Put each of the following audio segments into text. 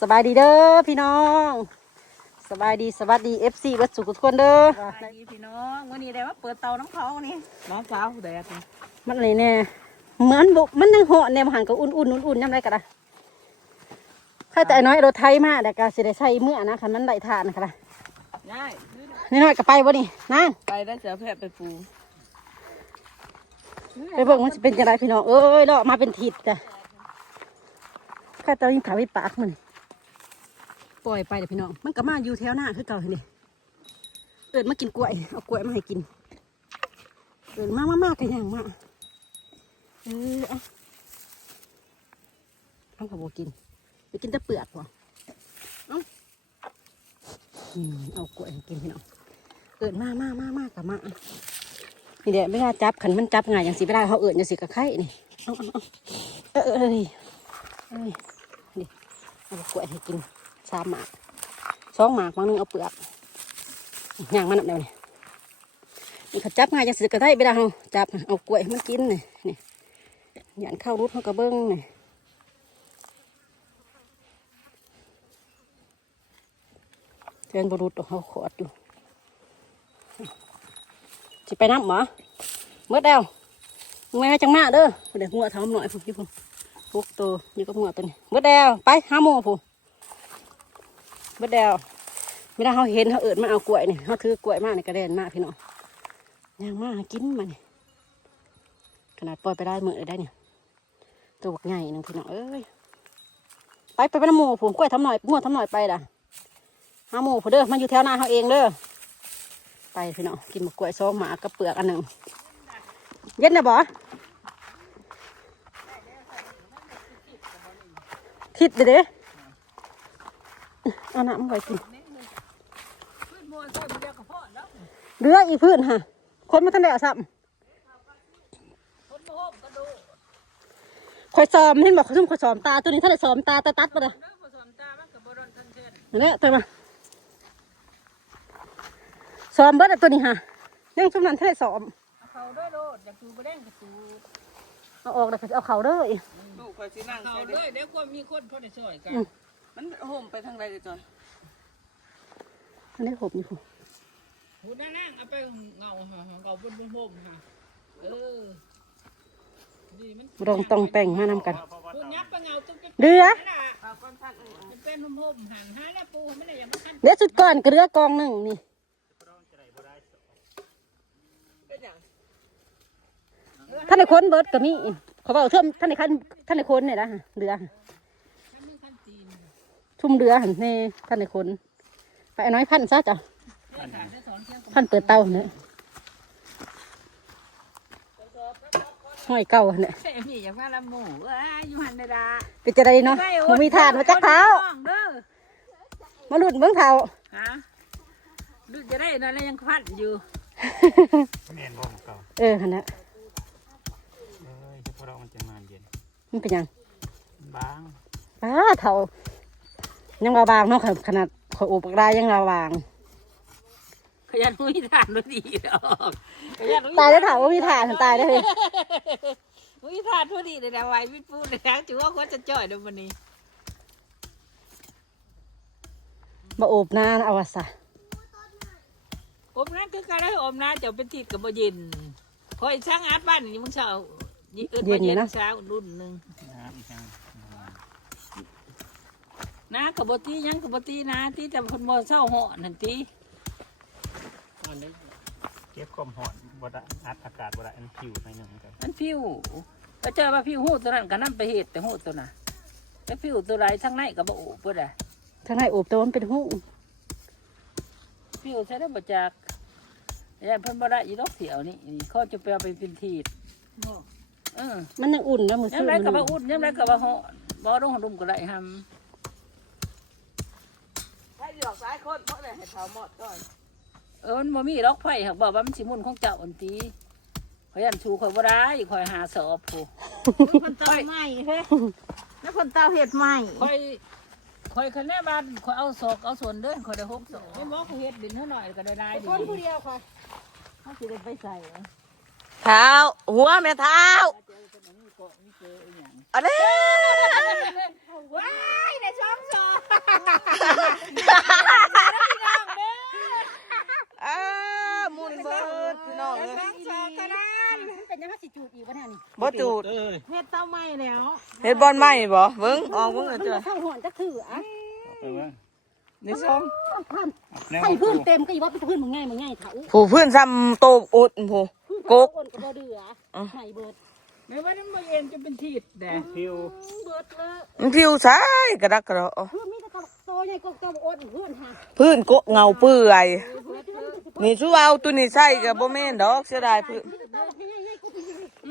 สบายดีเด้อพี่น้อง สบายดีสวัสดีเอฟซีวัดสุขทุกคนเด้อสวัสดีพี่น้องวันนี้ได้ว่าเปิดเตาน้ำเขานี่น้องสาวแดดนี่มันอะไรแน่เหมือนบุมันยังเหาะแนวหันก็อุ่นอุ่นอุ่นอุ่นๆยังไงกันละข้าแต่น้อยรถไทยมาแต่ก็สิได้ใช้เมื่อนะคันมันได้ทานค่ะล่ะง่ายนี่น้อยก็ไปบ่นี่นั่งไปได้เสือแพะไปปูไปเบิ่งมันจะเป็นยังไงพี่น้องเอ้ยเลาะมาเป็นทิศจ้ะข้าแต่ยิ่งขาวิปากมัน ปล่อยไปเดี๋ยวพี่น้อง มันก็มาอยู่แถวหน้าคือเก่าเห็นดิเอิดมากินกล้วย เอากล้วยมาให้กิน เอิดมามามากกันยังมาเออเอาเอาขับกิน ไปกินแต่เปลือกพอเอาอืมเอากล้วยให้กินพี่น้อง เอิดมากมามามากกับมานี่แหละไม่ได้จับขันมันจับง่ายอย่างสิไม่ได้เขาเอิญอย่างสิกระไข่นี่เอาเอาเอาเออเออเอยเอ้ยนี่เอากล้วยให้กิน สามหมากสองหมากบางนึงเอาเปลือกย่างมันนับเดียวนี่นี่เขาจับง่ายอย่างสิกระไข่ไม่ได้เขาจับเอากล้วยมันกินนี่นี่หยันข้าวรุดเขากระเบิ้งนี่เทินบรุษเขาขอดอยู่สิไปน้ำหมอเมื่อเดวแม่จังมาเด้อเดี๋ยวหัวทำหน่อยพวกพี่พวกพวกตัวนี่ก็หัวตัวนี้เมื่อเดวไปห้าโมงพู เมื่อเดวไม่ได้เขาเห็นเขาเอิดมาเอากล้วยนี่เขาถือกล้วยมากในกระเด็นมากพี่น้องย่างมาหากินมานี่ขนาดปล่อยไปได้มือได้เนี่ยตัวบักใหญ่หนึ่งพี่น้องเอ้ยไปไปไปน้ำหมูผมกล้วยทำหน่อยหัวทำหน่อยไปล่ะห้าโมงพูเด้อมันอยู่แถวหน้าเขาเองเด้อไปพี่น้องกินมะกล้วยซองหมากับเปลือกอันหนึ่งเย็นนะบอทิดเด้อ เด้เอาน้ำมาไว้กินขึ้นมวนใส่มันเดียวกับพ่อแล้วเรืออีกพื้นฮะคนมาทันได้เอาซ้คนมาโฮมกระดูกำคอยซ้อมเห็นบอกเขาซุ่มคอยซ้อมตาตัวนี้ท่านได้ซ้อมตาตาตัดมาเลยเด้อผสมตามันกับบรอนทันเช่นนั่นแหละตัวมาซ้อมเบิดอะตัวนี้ฮะยังชุมนั้นท่านได้ซ้อมเอาเขาด้วยโลดอยากดูไปแดงกับตูเอาออกเลยเอาเขาเด้อลูกคอยสินั่งเขาใส่ด้วยเดี๋ยวก็มีคนพ่อได้ช่วยกัน มันห่มไปทางใดเลยจอยอันนี้ผมอยู่หูนั่งนั่งเอาไปเงาค่ะเงาบนบนโฮมค่ะ เออดีมันบรองต้องแต่งมานำกันคุณยับไปเงาตุ๊กตุ๊กเรือเอาก้อนทักเออมันเป็นโฮมหันหาแล้วปูไม่ได้ยังไม่ทันเดี๋ยวสุดก่อนก็เรือกองหนึ่งนี่เป็นอย่างท่านในค้นเบิร์ดก็มีเขาบอกเท่าท่านในคันท่านในค้นเนี่ยนะเรือฉันมือขั้นตีน ชุ่มเรือหันในท่านในค้นไปเอาน้อยพันซะจ้ะเรื่องการได้สอนเที่ยงพันเปิดเตาเนี่ยห้อยเก่าเนี่ยเอ้ยมีอย่างว่าละหมูเอ้ยอยู่หันเดดาเป็นจะได้เนาะมันมีถาดมาจักเท้าเด้อมาหลุดเบื้องเท้าฮะดูจะได้นั่นแล้วยังพัดอยู่แม่นบ่ของเก่าเออหันนะเอ้ยเฉพาะเรามันจะนานเย็นมันเป็นหยังบางป้าเท่า ยังบางๆเนาะขนาดขอยอุปกรณ์ยังบางขยันมุ้ยทานด้วยดีดอกขยันตายได้วถามว่ามีถาดตายได้เลยมุ้ยทานด้วยดีเลยนะไว้วิพูดเลยนะถือว่าคนจะจ่อยเดี๋ยววันนี้มาโอบหน้าเอาวะซะอมน้ำคือการได้อมน้ำจะเป็นทิศกับบ่เย็นคอยช่างอาร์ตบ้านนี่มึงเช้ายิเอิ้นมาเย็นเช้ารุ่นหนึ่ง น้ำอีกอย่างนะกับบตียังกับบตีนะที่แต่คนบ่เศร้าเหาะนั่นตีเก็บความหอนบ่ได้อัดอากาศบ่ได้อันผิวหน่อยหนึงกันมันผิวก็เจอว่าผิวหูตัวนั้นก็นั่นไปเหตุแต่หูตัวน่ะแต่ผิวตัวไรทั้งในกับบ่โอ้เพื่อใดทางในโอบแต่ว่ามันเป็นหู้ผิวใช้ได้บ่จากอย่าเพิ่นบ่ได้อีดอกเถียวนี่นี่เขาจะไปเอาไปเป็นทีดเออมันยังอุ่นแล้วมือยัซื้งอไรมันกับว่าอุ่นยังไรกับว่าเหาะบ่ต้องรุมก็ได้ทให้ดอกสายคนเพราะอะไรให้เท้าหมดก่อนำเออมันบ่มีดอกไผ่หักบอกว่ามันสิมุนของเจ้าอันตีขอยยันชูข่อยบ่ได้ข่อยหาสอบผู้คนเตาใหม่เฮ้ยแล้วคนเตาเห็ดใหม่ข่อยข่อยคะแนนบ้านข่อยเอาศอกเอาส่วนเด้อข่อยได้หกศอกไม่บอกเขาเฮ็ดดินเท่าหน่อยก็ได้ได้ดิคนผู้เดียวค่ะเขาสิได้ไปใส่เท้าหัวแม่เท้า อะไรว้ายในช่องจองอ้ามุนเบิดพี่น้องเอ้ยช่องสองกระดานเป็นยังไงสิจูดอีกวะเนี่ยนี่บ่จูดเฮ็ดเต้าไม้แล้วเฮ็ดบอนไม้บ่เบิ่งออกเบิ่งเด้อข้าวหอนจะถืออะนี่ส้มใส่พื้นเต็มก็อีว่าเป็นพื้นมึงง่ายมึงง่ายเถาผู้พื้นซ้ำโตอุดผู้กกก็บ่เดือไห้เบิด ไม่ว่าน้ำบ่เย็นจะเป็นทีดแดดผิวเบิดเลยมันผิวซ้ายกระดักกระเดาะพื้นมีแต่กระโตใหญ่กกเจ้าบ่อดพื้นหาพื้นกกเงาเปื่อยนี่ชูเอาตัวนี้ใส่ก็บ่แม่นดอกเสียดายพื้นเจ้าให้ใหญ่ๆกก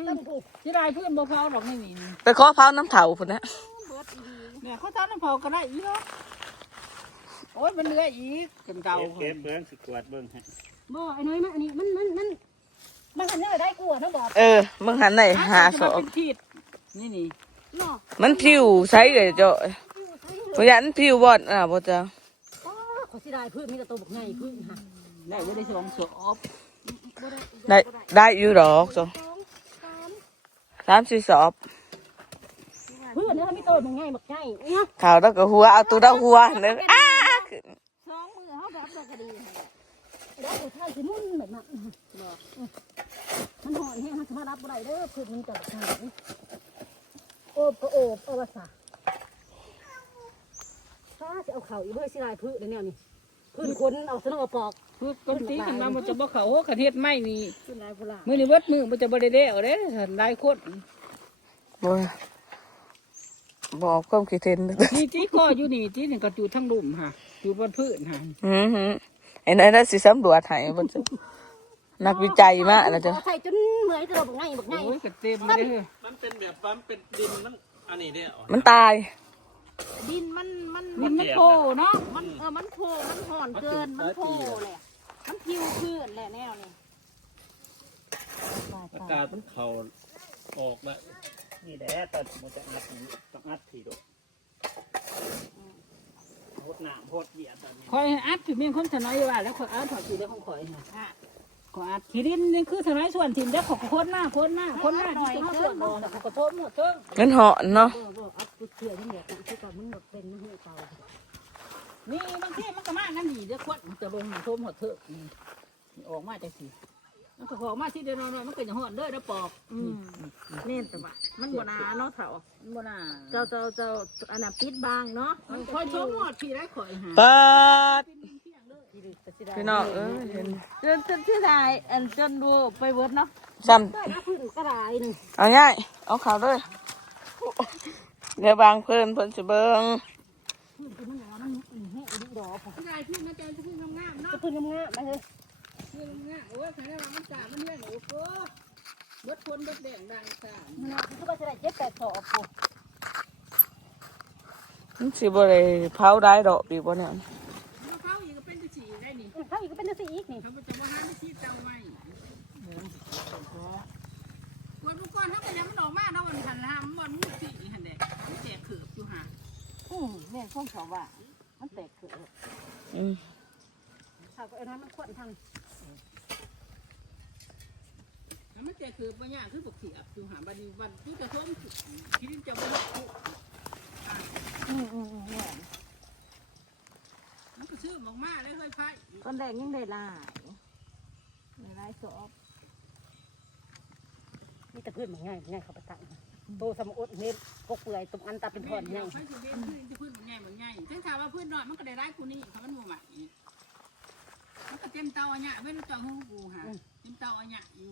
ตั้งผูกที่ได้เพื่อนบ่เผาหรอกนี่นี่ไปขอเผาน้ำเถาพุ่นนะเนี่ยเขาทำน้ำเผาก็ได้อีกเนาะโอ้ยมันเหลืออีกกันเก่าเก็บเบิ้งสิกวาดเบิ้งให้บ่ไอ้น้อยมาอันนี้มันมันมัน มันหันเนี่ยได้กลัวนะบอกเออมึงหันไหนหาศอกเป็นทีดนี่นี่เนาะมันผิวใส่เลยเจ้าบ่ยันผิวบ่อนอะบ่จ้ะอ๋อขอสิได้พื้นมีแต่โตบักใหญ่พื้นหาได้บ่ได้สองสอบได้ได้อยู่ดอกจ้ะสองสามสามสี่สอบพื้นเนี่ยมีโตบักใหญ่บักใหญ่เนี่ยเถาแล้วก็หัวเอาตัวดาหัวเด้ออ้าขึ้นสองมือเขาแบบเราก็ดี แล้วสุดท้ายสิมุ่นแบบนั้นบอกมันหอนแห้งมันสามารถรับบ่ได้เด้อพื้นมันจะบักใหญ่โอบก็โอบเอาว่าซะถ้าจะเอาเข่าอีเบอร์สิได้พื้นเนี่ยนี่พื้นคนเอาเสนอปอกคือปกติขึ้นมามันจะบ่เข้าโอ้คันเฮ็ดไม่นี่พื้นลายโบราณมื้อนี้เบิดมื้อมันจะบ่ได้แล้วเด้ถ้าหลายคนบ่บอกความคิดเห็นนี่ที่ก็อยู่นี่ที่นี่ก็อยู่ทั้งลุ่มค่ะอยู่บนพื้นค่ะอือหือ ไอ้นั่นน่ะสิสำรวจให้บ่จ้ะนักวิจัยมาแล้วจ้ะใส่จนเหมื่อยตัวบักใหญ่บักใหญ่โอ้ยก็เต็มเลยเด้อมันเป็นแบบปั๊มเป็นดินมันอันนี้เนี่ยมันตาย ดินมันมันมันมันโผเนาะมันเออมันโผล่มันห่อนเกินมันโผล่แหละมันพิวพื้นแหละแนวนี่อากาศมันเข่าออกแล้วนี่แหละตอนมันจะอัดนี่ต้องอัดผีดอกโพดหนามโพดเหยียดตอนนี้คอยอัดถึงมีคนสนอยว่า แล้วคอยอัดถอดสีเดียวของข่อยค่ะขออัดขีดินนี่คือสนอยส่วนถิ่นเด้อขอโคนหน้าโคนหน้าโคนหน้าที่จะส่วนอ่อนขอกระทบหมดเถิงเงินเหาะเนาะเออบอกอัพเชื่อที่เหลือคือก่อนมึงหมดเป็นมึงให้เตานี่บางทีมันก็มานั่นนี่เด้อควันมันจะลงโทมหดเถิงนี่ออกมาจากสิ มันก็ออกมาที่เดียวน้อยๆมันก็จะหอนเด้อเด้อปอกอืมแน่นแต่ว่ามันบ่หนาเนาะเถามันบ่น่าเจ้าเจ้าเจ้าอันน่ะปิดบางเนาะมันคอยชมหอดพี่ได้ข่อยหาปาดที่ดึกก็สิได้พี่น้องเอ้ยเห็นจนจนที่ได้อันจนดูไปเบิดเนาะซ้ได้นะพื้นก็ได้หนึ่งำเอาง่ายเอาข่าวเลยเดี๋ยวบางเพิ่นเพิ่นสิเบิ่งพื้นคือมันอย่างนั้นมันแห้งดีดอกพี่ได้พี่มาเจอพี่งามๆเนาะจะพื้นงามๆไปเลย พี่งามๆโอ้ยใครได้ว่ามันจ่ามันเลี้ยงโอ้โหเบิดคนเบิดแดงดังสามมันคือว่าจะได้เจ็ดแปดสอบปุ๊มันสิบ่ได้เผาได้ดอกปีบ่เนี่ยมะพร้าวอีกก็เป็นตะฉีได้นี่เขาอีกก็เป็นสีอีกนี่เขาจะมาหาที่ชีเจ้าไว้วันเมื่อก่อนเขาก็ยังมันออกมาเนาะวันพันละห้าวันมุกสี่หันเด็กมันแตกเขือบอยู่ห่าอืมแม่ข้องเขาว่ามันแตกเขืออืมเขาก็เอาน้ำมันขวดทาง แล้วมันแตกเขือบางอย่างคือปกติอับอยู่หาบัดนี้วันที่จะทมที่จะมาลุกอืมอืมอืมเนี่ยมันก็ชื่อมากมาเลยเคยพายต้นแดงยังได้หลายได้หลายสอบนี่แต่พื้นมันง่ายง่ายเขาไปตั้งโตสมอดเม็ดกกเปื่อยตุ่มอันตาเป็นแม่อนเดียง่ายไฟจะเบี้ยพื้นจะพื้นใหญ่เหมือนใหญ่ถึงถามว่าพื้นน้อยมันก็ได้ได้กูนี่เขามันบ่ใหม่มันก็เต็มเตาอันเนี้ยไม่รู้จักหูกูหาเต็มเตาอันเนี้ยอยู่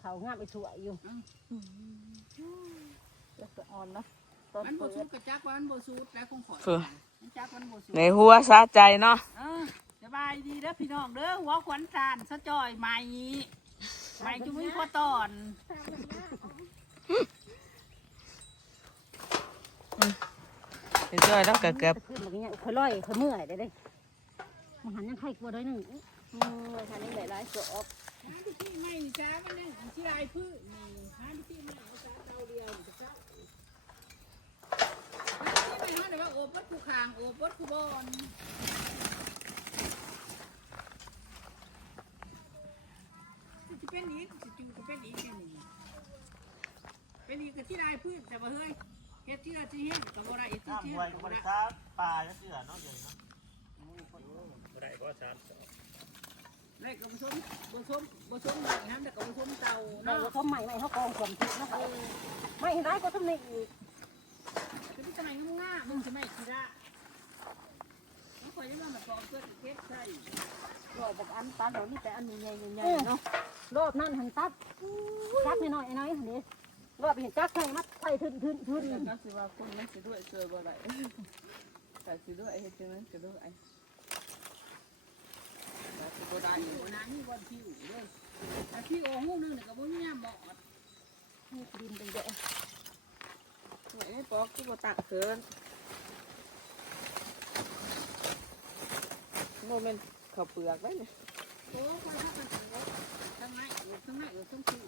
เขางามไปถั่วอยู่จะสะอ่อนเนาะต้นมันโบเปิสูดดกับจักวันโบสูดแล้วคงขอเฟือมันจักวันโบสูดในหัวสะใจเนาะเออสบายดีเด้อพี่น้องเด้อหัวขวัญจานสะจอยใหม่ใหม่จุ้ยพอตอนเดี๋ยวจ้อยแล้วก็เกือบพื้นมันง่ายเขาลอยเขาเมื่อยได้เลยมันหันยังไข่กลัวได้หนึ่งอืมทานนี้ได้หลายสอบ หาที่ที่ไม่จ้ามันเนี่ยที่ลายพืชนี่หาที่ที่ไม่เอาจ้าเตาเดียวนี่จะเจ้าที่ไม่หาเดี๋ยวว่าโอบวัดคูคางโอบวัดคูบอนจะเป็นอีกจะจูจะเป็นอีกแค่นี้เป็นอีกกับที่ลายพืชแต่ว่าเฮ้ยเฮ็ดที่ละที่เฮ็ดกับอะไรอีกที่น้ำเฮ็ไว้ดก็กับบอะไรริษัทปลาจะเสือเนาะเดี๋ยวนี้เนาะบ่ได้ก็ชาร์จ แรกก็ผสมผสมผสมแบบนั้นแต่ก็ผสมเตาเราเนาะเขาใหม่ใหม่เขากองความทุกข์นะคะไม่เห็นได้ก็ทำในอีกคือที่สมัยง่ามึงจะไม่คิดละไม่ค่อยได้มาแบบกองเพื่อนเก็บใส่รอยแบบอันตาเดี๋ยวนี้แต่อันใหญ่ๆใหญ่ๆเนาะรอบนั้นหันตัดจักนิดหน่อยน้อยหันนี้รอบเห็นจักใส่มัดใส่ทึนทึนทึนก็สิว่าคนมันสิด้วยเจอบ่ได้แต่สิด้วยเฮ็ดจังนั้นก็ด้วยแต่สิ บ่ได้ที่หัวนั้นนี่วันผิวเลยแต่ที่โอ้หูนึงเนี่ยก็บ่มีน้ำบอดดินเป็นเยอะไอ้ปอกที่บ่ตักเกินโมเมนข้าวเปลือกได้เนี่ยโอ้คนถ้ามันถึงทั้งไหนอยู่ทั้งไหนอยู่ทั้งผิว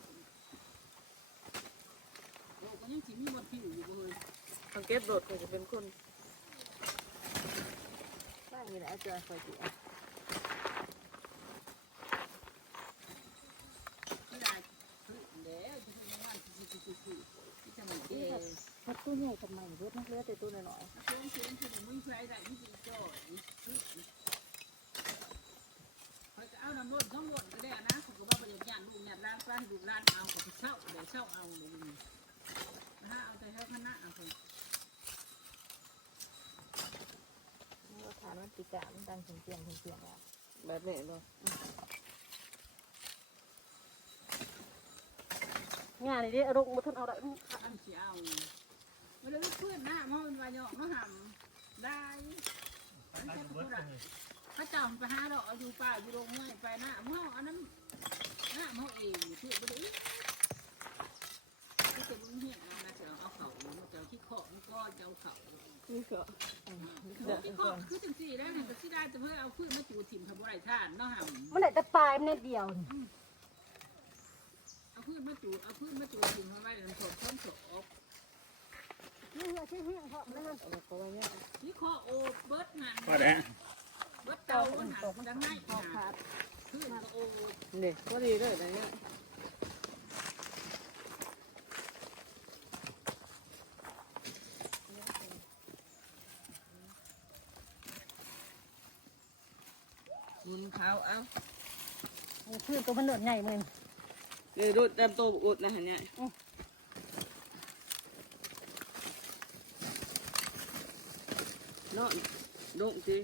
โอ้ก็ยังสิมีวันผิวอยู่เลยสังเกตโดดก็จะเป็นคนได้นี่แหละเจอคอยจีไม่ได้คือเดี๋ยวจะให้งานที่ที่ที่ที่ที่จะมันเอ๋ มัด ตัวใหญ่ทำไมเยอะนักเลือแต่ตัวน้อยช่วงเช้าที่มึงใช้ได้ที่จะจ่อยเขาจะเอาน้ำรดทั้งหมดก็ได้นะเขาก็บอกประโยชน์ย่างลูกย่างร้านป้าให้ลูกร้านเอาเขาเช่าเดี๋ยวเช่าเอาเลยนะเอาแต่เท่าคณะเอาคนเราถามมันปีกะมันดังเสียงเสียงเสียงแล้วแบบนี้เนาะงานนี้รุ่งมาทนเอาได้อันเสียเอาไม่ได้เพื่อนหนะมันเป็นวายอกมาหำได้พระเจ้าไปหาดอกอยู่ป่าอยู่โรงห้วยไปหน้าเมื่ออันนั้นหน้าเมื่อเองเพื่อไปได้ก็จะมึงเห็นนะจะเอาเขาจะที่ขอมันก็จะเอาเขานี่ก็ที่ขอคือจังสี่แล้วเนี่ยที่ได้จะเพื่อเอาขึ้นมาจูถิ่มทำบุไรท่านเนาะหำมันได้แต่ปลายมันเดียวเอาขึ้นมาจูเอาขึ้นมาจูถิ่มทำไมเดี๋ยวถอดต้นถอดนี่เชี่ยเชี่ยเพราะนั่นก็ว่าเนี่ยที่ขอโอเบิดงานก็ได้เบิดเตาอันหันดังไงขาดขึ้นโอนี่ก็ดีเลยนะเนี่ยมุนเขาเอาคือตัวมันหนวดใหญ่เหมือนเดี๋ยวดูดเต็มตัวอุดนะฮะเนี่ย นอนโด่งจี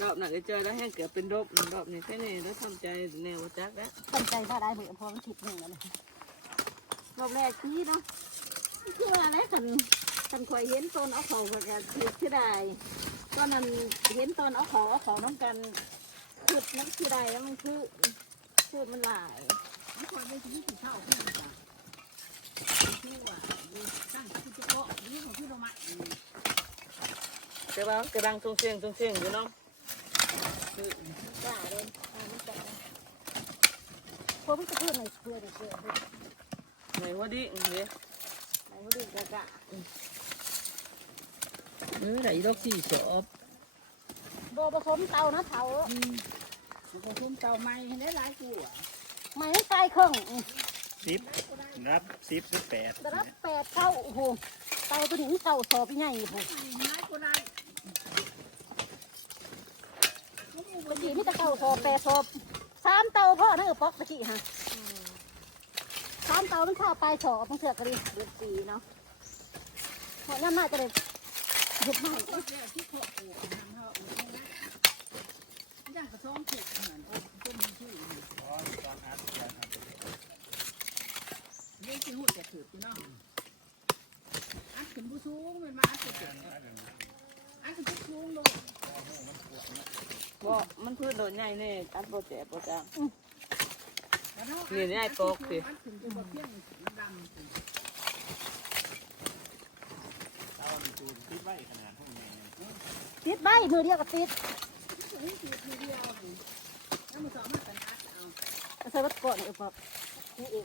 รอบหนักเจอแล้วแห้งเกือบเป็นรบรอบนี้แค่นี้แล้วทำใจแนวจักแล้วตั้งใจว่าได้เหมือนพอมันถิดหนึ่งแล้วรอบแรกที่เนาะคือว่าอะไรคันคันคอยเห็นตอนเอาเขาก็จะคือที่ใด ตอนนั้นเห็นตอนเอาเขาเอาเขาน้ำกันคือน้ำที่ใดแล้วมันคือคือมันหลายไม่ควรไม่ถึงที่เท่าขึ้นจ้ะที่ว่าตั้งที่จะโตนี่ของที่เรามาแต่ว่ากระดังตรงเสียงตรงเสียงอยู่เนาะคือจ้าเลยอ่ามันจะพอมันจะเพื่อนในเพื่อนในเพื่อนไหนว่าดีเนี่ยไหนมันดึงกะกะ เออไหนดอกสี่ศพโบผสมเตานะเผาผสมเตาไม้ให้ได้หลายตัวไม่ให้ตายเครื่องสิบนับสิบสิบแปดได้รับแปดเท่าโอ้โหเตาตัวนี้เตาสอบใหญ่โอ้โหหลายก็ได้ตะกี้นี่ตะเตาสอบแปดสอบสามเตาพ่อเนอะป๊อกตะกี้ฮะสามเตามันเข้าไปสอบมันเถื่อกระดิเดือนปีเนาะเพราะนั่นน่าจะได้เห็ดใหม่ก็แค่ที่ขอโอ้ทำเขาโอ้นะย่างกระซ้อมเผ็ดเหมือ นโอ้ต้นชื่ออ๋อตอนอัดตอนอัดเลี้ยงที่หูจะถือพี่น้องอัดขึ้นผู้สูงเป็นมาอัดเจ็บอัดขึ้นผู้สูงลงบ่มันพืชโดดใหญ่เนี่ยตัดโปรเจกต์โปรเจกต์แล้วเนาะนี่นี่ไอ้ปอกสิ อัดขึ้นจนแบบเพี้ยงดำเอาจูนคิดไว้ขนาดห้องใหญ่ติดใบมือเดียวกับติดนี่คือเดียวแล้วมันสามารถเป็นอัดเอาใส่วัดก่อนเออป๊อบนี่เอง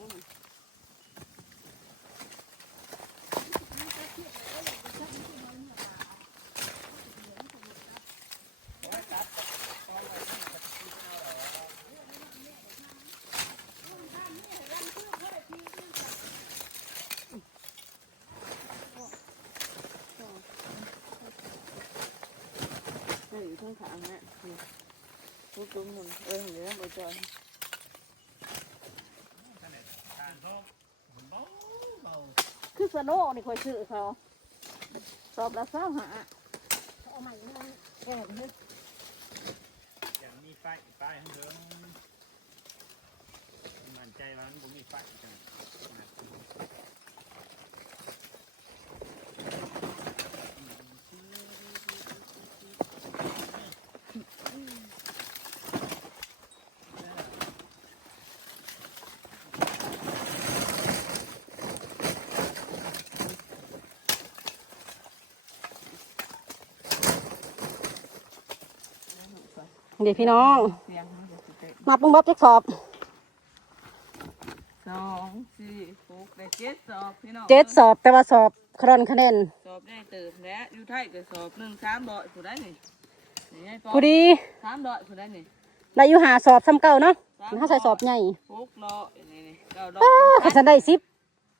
ผู้ตุ้มหมุนเออเดี๋ยวบ่จอยคือสโนนี่คอยซื้อเขาสอบละเศร้าหาเอาใหม่มันแก่เฮ้ยอย่างมีไฟไฟข้างเดิมมันใจมันบ่มีไฟจัง เดี๋ยวพี่น้อง เสียงมันจะสิเตะมาปรุงรสจักสอบสองสี่หกได้เจ็ดสอบพี่น้องเจ็ดสอบแต่ว่าสอบครอนคะแนนสอบได้เติมแล้วอยู่ไทยก็สอบหนึ่งสามดอยผู้ได้นี่นี่ไงปอผู้ดีสามดอยผู้ได้นี่ได้อยู่หาสอบซ้ำเก่าเนาะถ้าใส่สอบใหญ่หกดอยนี่นี่เก้าดออ้ายเขาจะได้สิบ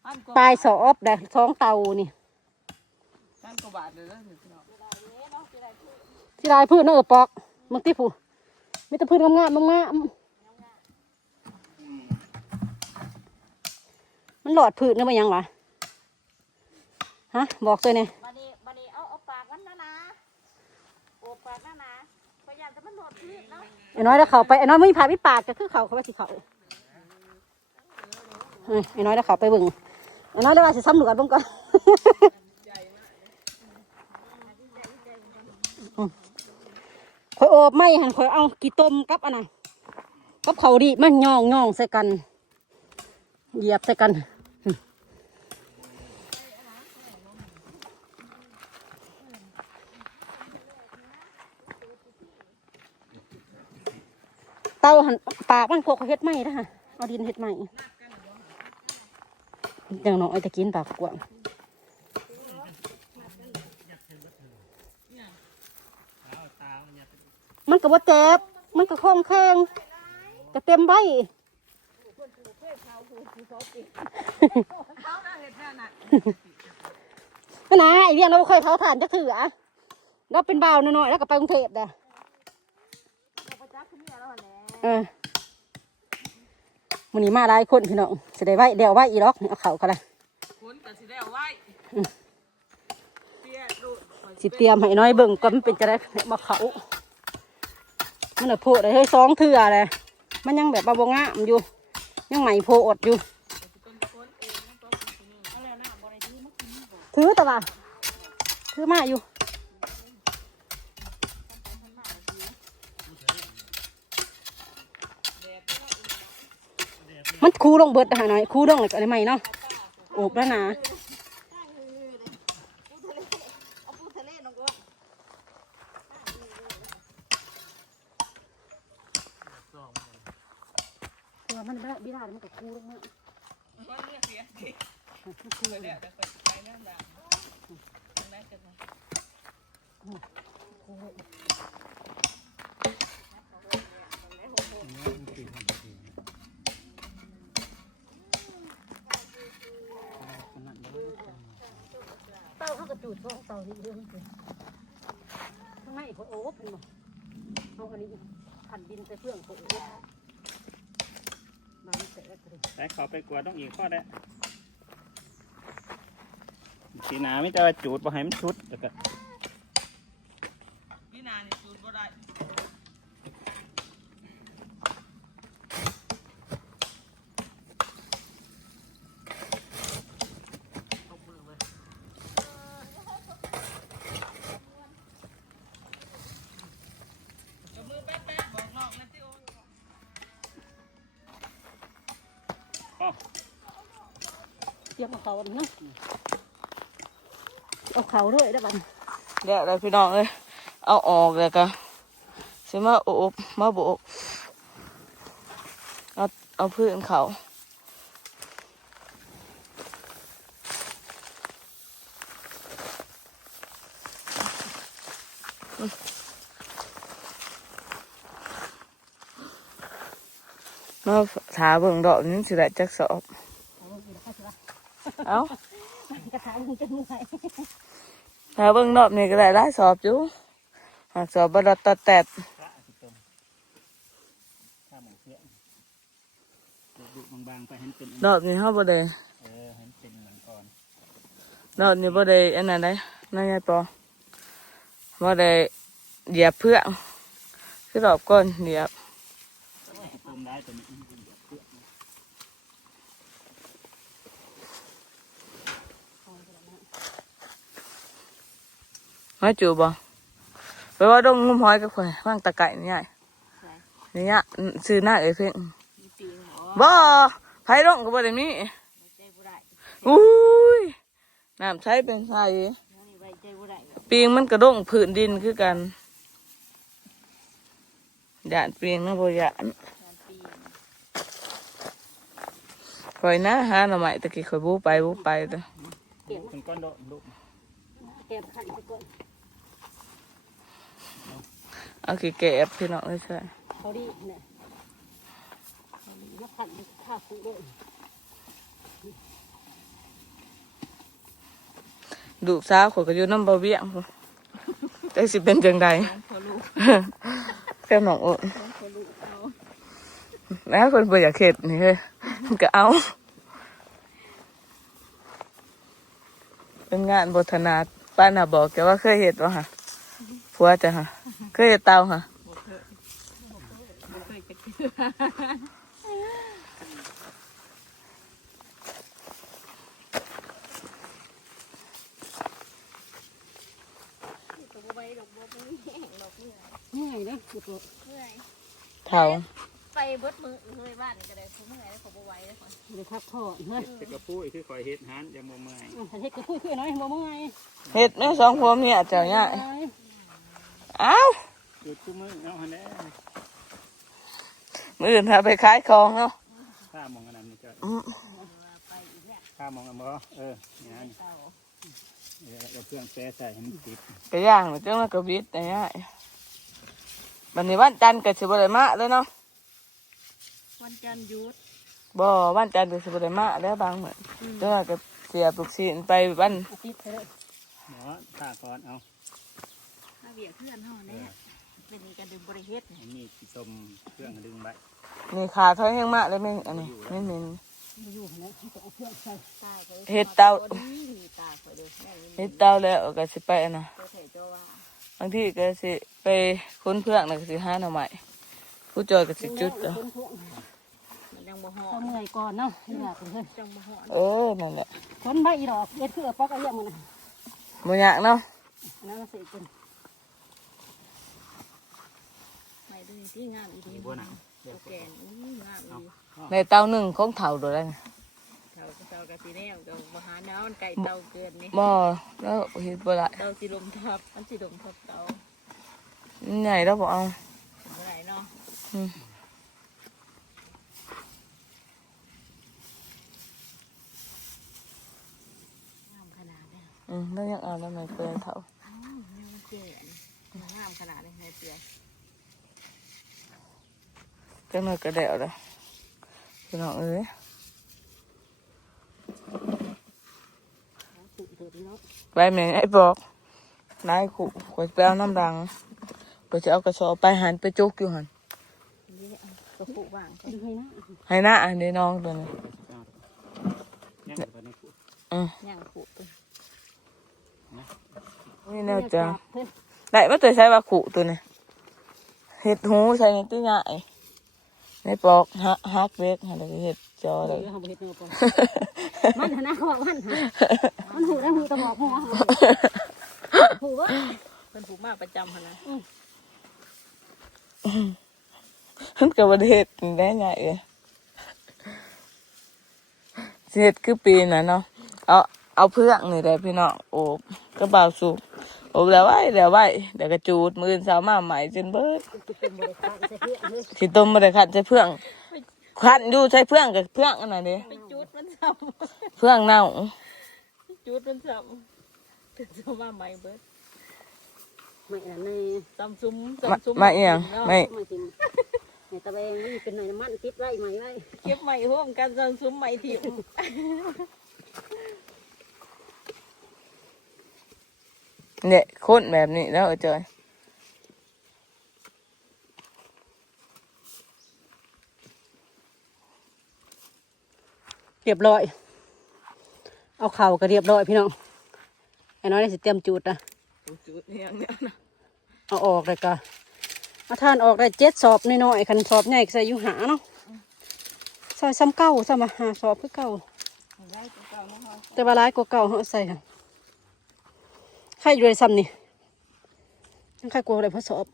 พันกว่าปลายสอบได้สองเตานี่พันกว่าบาทเลยนะพี่น้องที่ลายพืชเนาะเออปอกมึงที่ผู้ มีแต่พืชงามๆงามๆมันหลอดพืชเนาะมันยังวะฮะ บอกเลยเนี่ยบัดนี้บัดนี้เอาเอาปากมันนะนะโอบปากนะนะพยายามจะมันหลดพื้นเนาะไอ้น้อยแล้วเขาไปไอ้น้อยไม่มีผาพิปากก็คือเขาเขาว่าสิเขาเฮ้ยไอ้น้อยแล้วเขาไปเบิ่งไอ้น้อยแล้วว่าสิซ้ำหนวดเบิ่งก่อน ข่อยโอบไม่หันข่อยเอากี่ต้มกับอันน่ะกับเขาดีมันย่องย่องใส่กัน เหยียบใส่กันเตาหันปากมันพวกเขาเฮ็ดไหมนะฮะเอาดินเฮ็ดไหมอย่างน้อยจะกินปากกว้าง เอาตามันเนี่ย มันก็บ่เจ็บ มันก็คล่องแข็งก็เต็มใบเขาได้เห็ดแน่น่ะนั่นนะไอเวียงเราบ่เคยเผาถ่านจักเถื่อเราเป็นบ่าวน้อยๆแล้วก็ไปกรุงเทพเด้อเอาไปจับขึ้นเมียแล้วแหละเออมื้อนี้มาหลายคนพี่น้องสิได้ไว้เดี๋ยวไว้อีหรอกเอาเข้ากันละคุณแต่สิได้เอาไว้เตี้ยดูดข่อยสิเตรียมให้น้อยเบิ่งก่อนมันเป็นจะได้มาเขา มันน่ะโพดได้เฮ้ยสองเถื่อเลยมันยังแบบว่าบงามอยู่ ยังใหม่โพอดอยู่ถือแต่ว่าถือมาอยู่มันคูลงเบิดหาหน่อยคูลงอะไรกันใหม่เนาะโอบแล้วนะ เอาปูทะเลน้องก็ ตัว มันแบบบิดามันก็คูลงมาก้อนเนี่ยเสียดิคือแล้วแต่ไปไปนั่นด่างนั่นกันมาเต้าเขากระจูดช่องเต้าที่เรื่องจริงข้างในเขาโอ๊บเป็นบ่เอาอันนี้ขันดินไปเพื่องเขาโอ๊บ แต่เขาไปกลัวต้องอีกข้อได้สีหนาไม่จะจูดบ่ให้มันชุดแล้วก็ พี่นานี่จูดบ่ได้ กับมือแป๊ะๆบอกน้องนะที่โอ้ เตรียมเอาเขาอันนี้เนาะเอาเขาด้วยได้บัดเดี๋ยวเราพี่น้องเลยเอาออกเลยก็สิมาโอบมาโบกเอาเอาพื้นเขามาถาเบิ่งดอกนี้สิได้จักสอบ เอากระถางมันจะเมื่อยถาเบิ่งดอกนี่ก็ได้ได้สอบอยู่หากสอบบรอดตัดแตดข้ามหมองเสี้ยงดุบางๆไปให้มันเป็นดอกนี้เฮาบ่ได้เออให้มันเป็นเหมือนก่อนดอกนี้บ่ได้อันนั้นได้นายยายปอบ่ได้เหยียบเพื่องคือดอกก้นเหยียบต้มได้ตัวนี้มันเป็นแบบเพื่อน หอยจูบบ่ไปว่าดงงุ้มหอยกับข่อยว่างตะไก่นี่ใหญ่นี่ยซื้อหน้าเอ้ยเพิ่งมีปีงหรอบ่ไผดงก็บ่ได้มีใจบุได้อุ้ยน้ำใช้เป็นไสเดี๋ยวนี้ไว้ใจบุได้ปีงมันกระดงผืนดินคือกันยานปีงนะบ่ยานงานปีงข่อยนะหาหน่อไม้ตะกี้ข่อยบูไปบูไปเด้อเป็นก้อนโดดดุเก็บขันไปก่อน เอาขี้แก็บพี่น้องเอ้ยใช่เขาดีเนี่ยนับขันข้าฟูด้วยลูกสาวข่อยก็อยู่น้ำบ่เวียงพุ่นแต่สิเป็นจังใดพอลูกแค่น้องโอ้นพอลูกเอาแล้วคนบ่อยากเข็ดนี่เฮ้ยก็เอา เป็นงานบทนาป้าน่ะบอกแกว่าเคยเห็ดวะฮะ ผัวจะฮะเคยเห็ดเตาฮะบ่เคยบ่เคยจะคิดตัวบ่ไหวดอกบ่มีแห้งดอกเมื่อยเมื่อยนะปวดหัวเมื่อยเท่าไปเบิดมือเฮ้ยบ้านนี่ก็ได้ผมเมื่อยแล้วผมบ่ไหวแล้วคนเลยพักผ่อนเฮ้ยแต่กระปุ้ยคือคอยเฮ็ดหันยังบ่เมื่อยอะเฮ็ดกระพุ้ยขึ้นหน่อยบ่เมื่อยเห็ดแม่สองผัวเมียเจ้าเนี่ยเอ้าจุดคู่มือเอาหันแน่มืออื่นพาไปขายของเนาะข้ามองอันนั้นนี่จ้ะอืมไปอีกแล้วข้ามองอันบ่เออนี่ฮะเต่านี่เอาเครื่องแปะใส่ให้มันติดไปย่างหรือจังว่ากระบิดแต่เนี่ยวันนี้วันจันทร์ก็สิบ่ได้มาแล้วเนาะวันจันทร์หยุดบ่วันจันทร์ก็สิบ่ได้มาแล้วบางเหมือนจังว่าก็เสียปลุกศิลไปวันอาทิตย์เลยหมอข้าก่อนเอา ถ้าเบียเพื่อนห่อเนี่ยเป็นการดื่มบริเฮ็ดอันนี้สิต้มเครื่องดึงใบนี่ขาเท่าแห้งมากเลยแม่งอันนี้ไม่เน้นมาอยู่นะเขาก็เอาเครื่องใส่ตาก็เฮ็ดเตานี่ตาคอยเด้อแม่เฮ็ดเตาแล้วก็สิไปอันน่ะตัวเถเจ้าว่าบางทีก็สิไปค้นเพื่องน่ะก็สิหาหน่อไม้ผู้จอยก็สิจุดอะคนพวกมันยังบ่ห่อเขาเมื่อยก่อนเนาะนี่แหละเฮ้ยจังบ่ห่อเออนั่นแหละคนใบอีดอกเอ็ดคือปอกเอาเยี่ยมมันนะบ่ยากเนาะอันนั้นเสร็จเป็น ไม่ ดูที่งามอีดีนี่บ่หนังเดี๋ยวแกนอู้งามอีในเตาหนึ่งของเฒ่าโดดแล้วนี่เตาเตากะสิแนวก็บ่หาแนวมันไก่เตาเกินนี่บ่แล้วเฮ็ดบ่ได้เตาสิลมทับมันสิลมทับเตาใหญ่แล้วบ่เอาบ่ได้เนาะอืมงามขนาดนี้อืมแล้วยังเอาแล้วไม่เปื่อยเฒ่าอ้าวนี่มันเจ๋งงามขนาดนี้ให้เปลือยจังหน่อยก็แล้วเด้อพี่น้องเอ้ยสุดเดือดเนาะไปแม่ไอ้บอกนายขู่ข่อยไปเอาน้ำดังไปจะเอากระสอบไปหันไปจุกอยู่ หันนี่เอากระปุกว่างก็ดูให้นะให้หน้าอันนี้น้องตัวนี้ยังอยู่ในกูอืมย่างปุตัวนี่แน่จ้ะเฮ้ย ได้มาตัวใช้ว่าขู่ตัวนี้เห็ดหูใส่ในตู้ใหญ่ในปอกฮักฮักเล็กอะไรเห็ดจอเลยเดี๋ยวเขาไปเฮ็ดเนาะก่อนมันหนะเขาบอกมันหามันหูได้หูตะบอกหัวหูว่าเป็นผูกมาประจำหั่นนะมันกับบเห็ดได้ไงเอ้ยสิเห็ดคือปีน่ะเนาะเอาเอาเพื่องนี่ได้พี่น้องโอบกระเป๋าสูบ โอบแล้วไว้แล้วไว้เดี๋ยวก็จูดมืออนสาวมาใหม่จนเบิดจะเป็นบริการใส่เพื่อนเลยสิต้มมาได้ขันใช้เพื่องขันอยู่ใช้เพื่องกับเพื่องอันไหนเด้ไปจุดมันซ้เพื่องเน่าำจุดมันซ้ำถึงจะมาใหม่เบิดไม่อันในซ้ำซุ้มมาซ้ำซุ้มมาเอียงไม่ไม่จริงในตะแบงนี่เป็นหน่อยน้ำมันติดไว้ใหม่ไว้เก็บใหม่ร่วมกันซ้ำซุ้มใหม่ถิ่ม เนี่ยค้นแบบนี้แล้วเจอเรียบร้อย เอาเข่าก็เรียบร้อยพี่น้องไอ้น้อยได้สิเตรียมจุดนะจุดเนี่ยเอาออกเลยก็เอาท่านออกได้เจ็ดสอบน้อยๆคันสอบใหญ่ใส่ยูหาเนาะใส่ซ้ำเก้าซ้ำมาหาสอบคือเก่าแต่ว่าร้ายกว่าเก่าเขาใส่ ใครอยู่ในซ้ำนี่ยังใครกลัวอะไรเพราะสอบ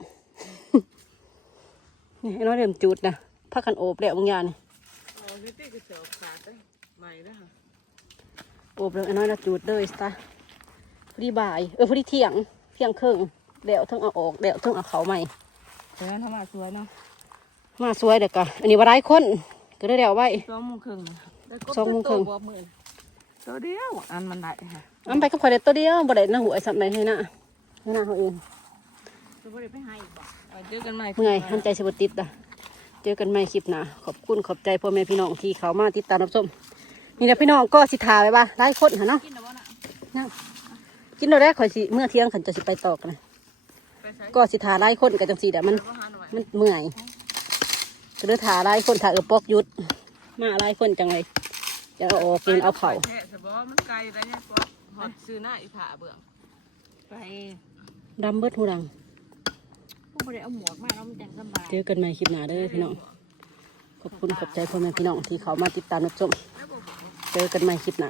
นี่ไอ้น้อยเริ่มจูดนะพักกันโอบแล้วบางอย่างนี่เอาพี่ตี้ก็เสียวขาดเลยใหม่แล้วค่ะโอบแล้วไอ้น้อยนะจูดเลยสตาพอดีบ่ายเออพอดีเที่ยงเที่ยงครึ่งเดี๋ยวทั้งเอาออกเดี๋ยวทั้งเอาเขาใหม่แต่นั้นทำมาสวยเนาะมาสวยเด็กกะอันนี้ว่าร้ายคนก็ได้เดี๋ยวไว้สองโมงครึ่งได้กบสองโมงครึ่ง ตัวบวบหมื่นตัวเดียวอันมันได้ค่ะอันไปก็พอได้ตัวเดียวบ่ได้นะหัวไอ้สับไหนให้นะให้นะเขาเองจะบ่ได้ไปให้อีกบ่เอาเจอกันใหม่เมื่อยหันใจสบติดอะเจอกันใหม่คลิปหน้าขอบคุณขอบใจพ่อแม่พี่น้องที่เขามาติดตามรับชมนี่นะพี่น้องก็สิทาไว้บ้าร้ายคนหะเนาะกินแล้วบ่น่ะนะกินเราได้ข่อยสิเมื่อเที่ยงขันจะสิไปตอกนะไปใช้ก็สิทาร้ายคนกับจังสีแต่มันก็หาหน่อยมันเมื่อยก็เลยทาร้ายคนทาเออปอกหยุดมาร้ายคนจังเลย จะเอาออกกินเอาเข่าแท้สบอมันไกลไปเนี่ยก็หอดซื้อหน้าอีผาเบื่อไปดำเบิดหูดังผู้บ่ได้เอาหมวกมาเนาะมันจังสบายเจอกันใหม่คลิปหน้าเด้อพี่น้องขอบคุณขอบใจพ่อแม่พี่น้องที่เขามาติดตามรับชมเจอกันใหม่คลิปหน้า